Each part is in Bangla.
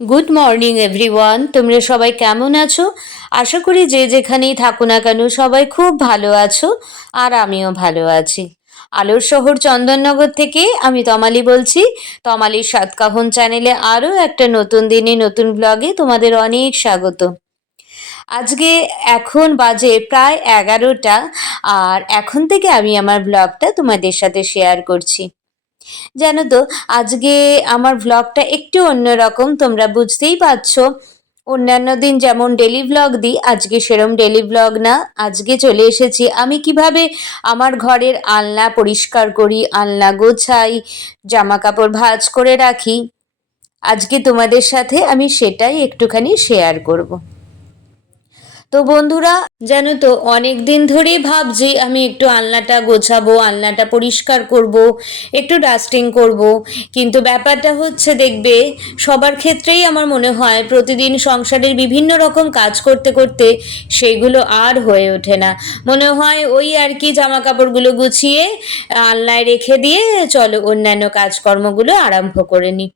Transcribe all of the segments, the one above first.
গুড মর্নিং এভরিওয়ান, তোমরা সবাই কেমন আছো? আশা করি যে যেখানেই থাকো না কেন সবাই খুব ভালো আছো। আর আমিও ভালো আছি। আলোর শহর চন্দননগর থেকে আমি তমালি বলছি। তমালির সাতকাহন চ্যানেলে আরও একটা নতুন দিনে নতুন ব্লগে তোমাদের অনেক স্বাগত। আজকে এখন বাজে প্রায় 11টা। আর এখন থেকে আমি আমার ব্লগটা তোমাদের সাথে শেয়ার করছি। জানো তো, আজকে আমার ভ্লগটা একটু অন্যরকম, তোমরা বুঝতেই পারছো। অন্যান্য দিন যেমন ডেলি ভ্লগ দিই, আজকে সেরম ডেলি ভ্লগ না। আজকে চলে এসেছি আমি কিভাবে আমার ঘরের আলনা পরিষ্কার করি, আলনা গোছাই, জামা কাপড় ভাঁজ করে রাখি। আজকে তোমাদের সাথে আমি সেটাই একটুখানি শেয়ার করব। তো বন্ধুরা, জানো তো, অনেক দিন ধরেই ভাবছি আমি একটু আলনাটা গোছাবো, আলনাটা পরিষ্কার করব, একটু ডাস্টিং করব। কিন্তু ব্যাপারটা হচ্ছে, দেখবে, সবার ক্ষেত্রেই আমার মনে হয় প্রতিদিন সংসারের বিভিন্ন রকম কাজ করতে করতে সেইগুলো আর হয়ে ওঠে না। মনে হয় ওই আর কি, জামা কাপড়গুলো গুছিয়ে আলনায় রেখে দিয়ে চলো অন্যান্য কাজকর্মগুলো আরম্ভ করে নিই।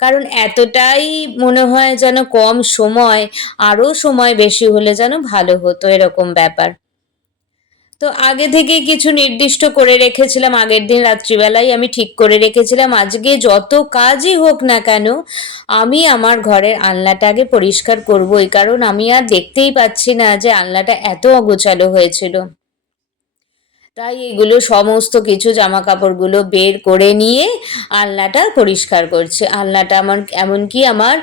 কারণ এতটাই মনে হয় যেন কম সময়, আরও সময় বেশি হলে যেন ভালো হতো, এরকম ব্যাপার। তো আগে থেকে কিছু নির্দিষ্ট করে রেখেছিলাম, আগের দিন রাত্রিবেলায় আমি ঠিক করে রেখেছিলাম আজকে যত কাজই হোক না কেন আমি আমার ঘরের আলনাটা আগে পরিষ্কার করবই, কারণ আমি আর দেখতেই পাচ্ছি না যে আলনাটা এত অগোছালো হয়েছিল। তাই এগুলো সমস্ত কিছু জামা কাপড়গুলো বের করে নিয়ে আলনাটা পরিষ্কার করছে। আলনাটা আমার এমনকি আমার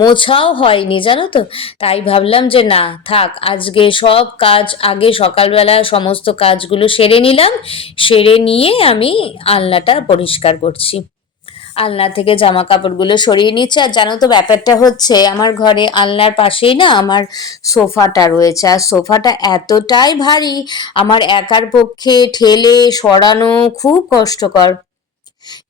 মোছাও হয়নি, জানো তো। তাই ভাবলাম যে না থাক, আজকে সব কাজ আগে সকালবেলা সমস্ত কাজগুলো সেরে নিলাম, সেরে নিয়ে আমি আলনাটা পরিষ্কার করছি। আলনা থেকে জামা কাপড়গুলো সরিয়ে নিচ্ছে। আর জানো তো, ব্যাপারটা হচ্ছে আমার ঘরে আলনার পাশেই না আমার সোফাটা রয়েছে, আর সোফাটা এতটাই ভারী আমার একার পক্ষে ঠেলে সরানো খুব কষ্টকর।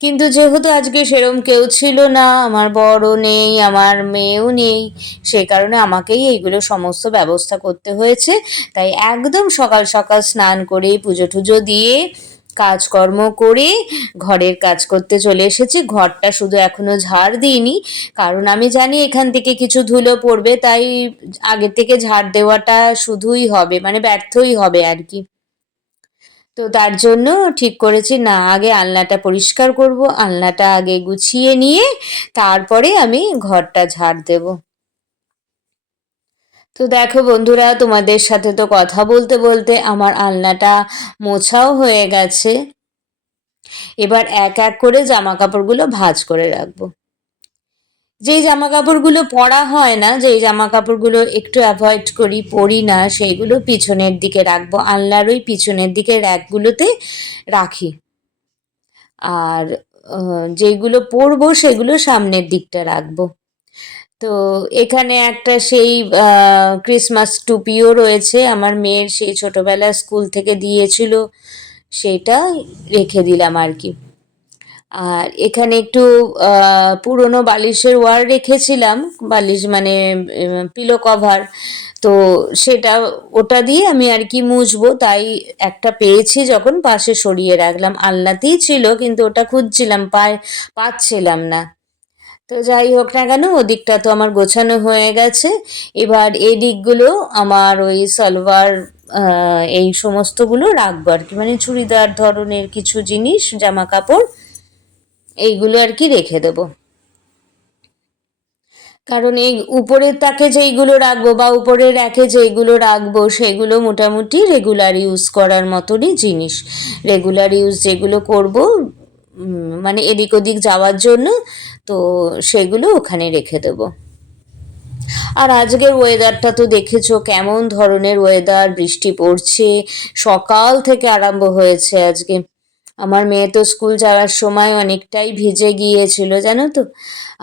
কিন্তু যেহেতু আজকে সেরম কেউ ছিল না, আমার বড়ও নেই, আমার মেয়েও নেই, সে কারণে আমাকেই এইগুলো সমস্ত ব্যবস্থা করতে হয়েছে। তাই একদম সকাল সকাল স্নান করে পুজো টুজো দিয়ে কাজকর্ম করে ঘরের কাজ করতে চলে এসেছি। ঘরটা শুধু এখনো ঝাড় দিইনি, কারণ আমি জানি এখান থেকে কিছু ধুলো পড়বে, তাই আগে থেকে ঝাড় দেওয়াটা শুধুই হবে, মানে ব্যর্থই হবে আর কি। তো তার জন্য ঠিক করেছি না, আগে আলনাটা পরিষ্কার করব, আলনাটা আগে গুছিয়ে নিয়ে তারপরে আমি ঘরটা ঝাড় দেব। তো দেখো বন্ধুরা, তোমাদের সাথে তো কথা বলতে বলতে আমার আলনাটা মোছাও হয়ে গেছে। এবার এক এক করে জামা কাপড়গুলো ভাঁজ করে রাখবো। যেই জামা কাপড়গুলো পরা হয় না, যেই জামা কাপড়গুলো একটু অ্যাভয়েড করি, পরি না, সেইগুলো পিছনের দিকে রাখবো, আলনার ওই পিছনের দিকে র্যাকগুলোতে রাখি। আর যেইগুলো পরবো সেগুলো সামনের দিকটা রাখবো। তো এখানে একটা সেই ক্রিসমাস টুপিও রয়েছে, আমার মেয়ের সেই ছোটবেলায় স্কুল থেকে দিয়েছিল, সেটা রেখে দিলাম আর কি। আর এখানে একটু পুরনো বালিশের ওয়ার রেখেছিলাম, বালিশ মানে পিলো কভার। তো সেটা, ওটা দিয়ে আমি আর কি মুছবো, তাই একটা পেয়েছি যখন পাশে সরিয়ে রাখলাম। আলনাতেই ছিল কিন্তু ওটা খুঁজছিলাম, পাচ্ছিলাম না। তো যাই হোক না কেন, ওদিকটা তো আমার গোছানো হয়ে গেছে। এবার এই দিকগুলো আমার ওই সালোয়ার, এই সমস্তগুলো রাখবো আর কি, মানে চুড়িদার ধরনের কিছু জিনিস, জামা কাপড়, এইগুলো আর কি রেখে দেবো। কারণ এই উপরের তাকে যেইগুলো রাখবো বা উপরের র্যাকে যেইগুলো রাখবো সেগুলো মোটামুটি রেগুলার ইউজ করার মতনই জিনিস। রেগুলার ইউজ যেগুলো করব, মানে এদিক ওদিক যাওয়ার জন্য, তো সেগুলো ওখানে রেখে দেবো। আর আজকের ওয়েদারটা তো দেখেছো কেমন ধরনের ওয়েদার, বৃষ্টি পড়ছে সকাল থেকে আরম্ভ হয়েছে আজকে। আমার মেয়ে তো স্কুল যাওয়ার সময় অনেকটাই ভিজে গিয়েছিল, জানো তো।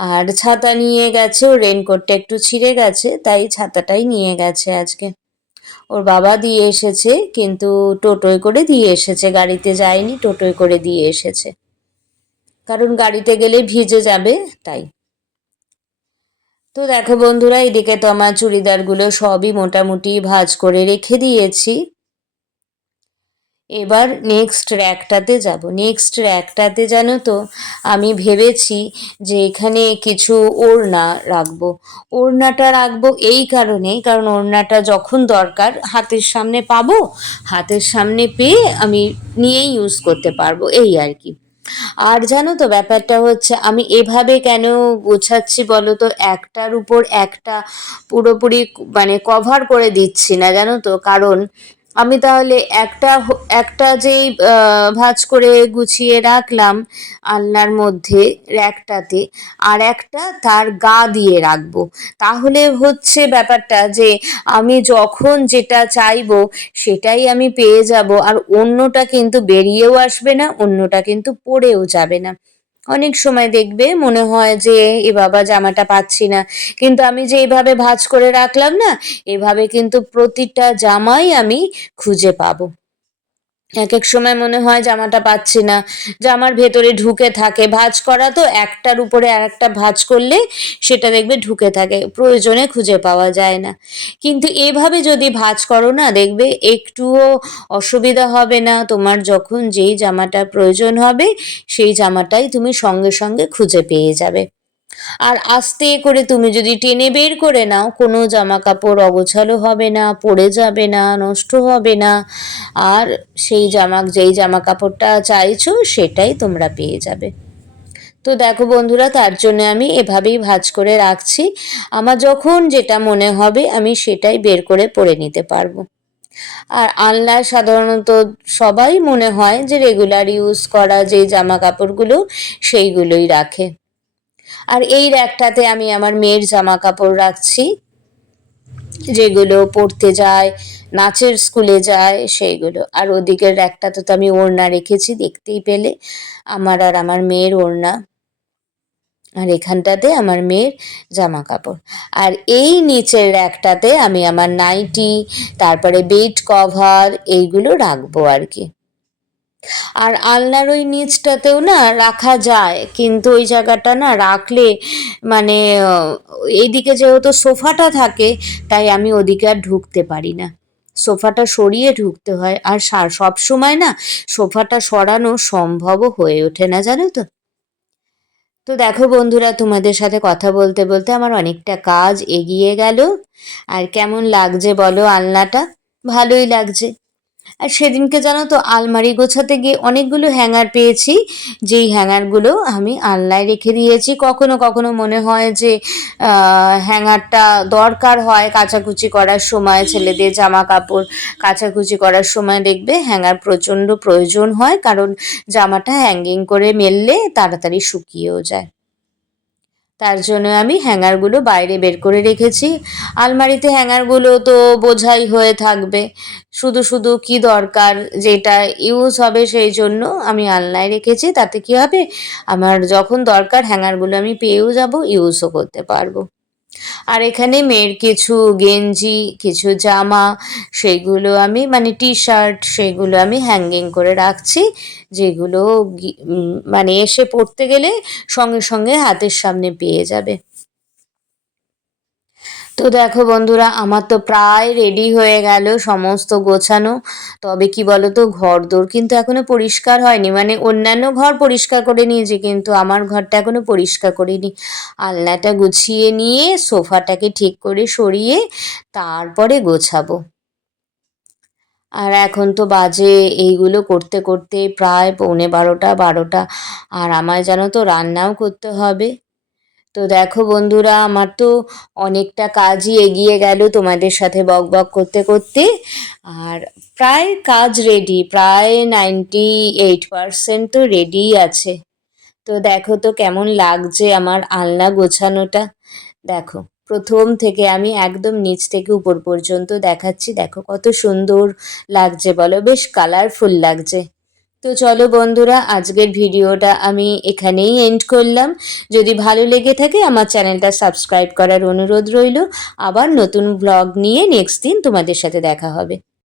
আর ছাতা নিয়ে গেছে, ওর রেনকোটটা একটু ছিঁড়ে গেছে, তাই ছাতাটাই নিয়ে গেছে আজকে। ওর বাবা দিয়ে এসেছে, কিন্তু টোটোয় করে দিয়ে এসেছে, গাড়িতে যায়নি, টোটোয় করে দিয়ে এসেছে, কারণ গাড়িতে গেলে ভিজে যাবে, তাই। তো দেখো বন্ধুরা, এদিকে তো আমার চুড়িদারগুলো সবই মোটামুটি ভাঁজ করে রেখে দিয়েছি। এবার নেক্সট র্যাকটাতে যাব। নেক্সট র্যাকটাতে জানো তো আমি ভেবেছি যে এখানে কিছু ওড়না রাখবো। ওড়নাটা রাখবো এই কারণেই, কারণ ওড়নাটা যখন দরকার হাতের সামনে পাবো, হাতের সামনে পেয়ে আমি নিয়েই ইউজ করতে পারবো, এই আর কি। আর জানো তো ব্যাপারটা হচ্ছে আমি এভাবে কেন গোছাচ্ছি বলো তো, একটার উপর একটা পুরোপুরি মানে কভার করে দিচ্ছি না, জানো তো। কারণ আমি তাহলে একটা যেই ভাঁজ করে গুছিয়ে রাখলাম আলনার মধ্যে র্যাকটাতে, আর একটা তার গা দিয়ে রাখবো। তাহলে হচ্ছে ব্যাপারটা যে আমি যখন যেটা চাইবো সেটাই আমি পেয়ে যাব, আর অন্যটা কিন্তু বেরিয়েও আসবে না, অন্যটা কিন্তু পড়েও যাবে না। অনেক সময় দেখবে মনে হয় যে এ বাবা জামাটা পাচ্ছি না, কিন্তু আমি যে এইভাবে ভাঁজ করে রাখলাম না, এভাবে কিন্তু প্রতিটা জামাই আমি খুঁজে পাবো। এক এক সময় মনে হয় জামাটা পাচ্ছি না, জামার ভেতরে ঢুকে থাকে, ভাঁজ করা তো একটার উপরে আর একটা ভাঁজ করলে সেটা দেখবে ঢুকে থাকে, প্রয়োজনে খুঁজে পাওয়া যায় না। কিন্তু এভাবে যদি ভাঁজ করো না, দেখবে একটুও অসুবিধা হবে না, তোমার যখন যেই জামাটা প্রয়োজন হবে সেই জামাটাই তুমি সঙ্গে সঙ্গে খুঁজে পেয়ে যাবে। আর আস্তে করে তুমি যদি টেনে বের করে নাও, কোনো জামা কাপড় অগোছালো হবে না, পড়ে যাবে না, নষ্ট হবে না, আর যেই জামা কাপড়টা চাইছো সেটাই তোমরা পেয়ে যাবে। তো দেখো বন্ধুরা, তার জন্য আমি এভাবেই ভাঁজ করে রাখছি। আমার যখন যেটা মনে হবে আমি সেটাই বের করে পরে নিতে পারবো। আর আলনায় সাধারণত সবাই মনে হয় যে রেগুলার ইউজ করা যে জামা কাপড়গুলো সেইগুলোই রাখে। আর এই র্যাকটাতে আমি আমার মেয়ের জামা কাপড় রাখছি, যেগুলো পড়তে যায়, নাচের স্কুলে যায় সেইগুলো। আর ওদিকের র্যাকটাতে তো আমি ওড়না রেখেছি, দেখতেই পেলে আমার আর আমার মেয়ের ওড়না। আর এখানটাতে আমার মেয়ের জামা কাপড়। আর এই নিচের র্যাকটাতে আমি আমার নাইটি, তারপরে বেড কভার এইগুলো রাখবো আর কি। আর আলনার ওই নিচটাতেও না রাখা যায়, কিন্তু ওই জায়গাটা না রাখলে মানে এইদিকে যেহেতু সোফাটা থাকে, তাই আমি ওদিকে আর ঢুকতে পারি না, সোফাটা সরিয়ে ঢুকতে হয়। আর সব সময় না সোফাটা সরানো সম্ভবও হয়ে ওঠে না, জানো তো। তো দেখো বন্ধুরা, তোমাদের সাথে কথা বলতে বলতে আমার অনেকটা কাজ এগিয়ে গেল। আর কেমন লাগছে বলো আলনাটা? ভালোই লাগছে। আর সেদিনকে জানো তো আলমারি গোছাতে গিয়ে অনেকগুলো হ্যাঙ্গার পেয়েছি, যেই হ্যাঙ্গারগুলো আমি আলনায় রেখে দিয়েছি। কখনো কখনো মনে হয় যে হ্যাঙ্গারটা দরকার হয় কাচাকুচি করার সময়, ছেলেদের জামা কাপড় কাচাকুচি করার সময় দেখবে হ্যাঙ্গার প্রচণ্ড প্রয়োজন হয়, কারণ জামাটা হ্যাঙ্গিং করে মেললে তাড়াতাড়ি শুকিয়েও যায়। তার জন্য আমি হ্যাঙ্গারগুলো বাইরে বের করে রেখেছি। আলমারিতে হ্যাঙ্গারগুলো তো বোঝাই হয়ে থাকবে, শুধু শুধু কি দরকার, যেটা ইউজ হবে সেই জন্য আমি আলনায় রেখেছি। তাতে কি হবে, আমার যখন দরকার হ্যাঙ্গারগুলো আমি পেয়েও যাব, ইউজও করতে পারবো। আর এখানে মেয়ের কিছু গেঞ্জি, কিছু জামা, সেইগুলো আমি মানে টি শার্ট, সেগুলো আমি হ্যাঙ্গিং করে রাখছি, যেগুলো মানে এসে পড়তে গেলে সঙ্গে সঙ্গে হাতের সামনে পেয়ে যাবে। তো দেখো বন্ধুরা, আমার তো প্রায় রেডি হয়ে গেল সমস্ত গোছানো। তবে কি বলো তো, ঘরদোর কিন্তু এখনো পরিষ্কার হয়নি, মানে অন্যান্য ঘর পরিষ্কার করে নিয়েছি, কিন্তু আমার ঘরটা এখনো পরিষ্কার করিনি। আলনাটা গুছিয়ে নিয়ে সোফাটাকে ঠিক করে সরিয়ে তারপরে গোছাবো। আর এখন তো বাজে এইগুলো করতে করতে প্রায় 11:45 আর আমায় জানো তো রান্নাও করতে হবে। তো দেখো বন্ধুরা, আমার তো অনেকটা কাজই এগিয়ে গেল তোমাদের সাথে বক বক করতে করতে। আর প্রায় কাজ রেডি, প্রায় 98% তো রেডিই আছে। তো দেখো তো কেমন লাগছে আমার আলনা গোছানোটা। দেখো, প্রথম থেকে আমি একদম নিচ থেকে উপর পর্যন্ত দেখাচ্ছি, দেখো কত সুন্দর লাগছে বলো, বেশ কালারফুল লাগছে। তো চলো বন্ধুরা, আজকের ভিডিওটা আমি এখানেই এন্ড করলাম। যদি ভালো লেগে থাকে আমার চ্যানেলটা সাবস্ক্রাইব করার অনুরোধ রইল। আবার নতুন ব্লগ নিয়ে নেক্সট দিন তোমাদের সাথে দেখা হবে।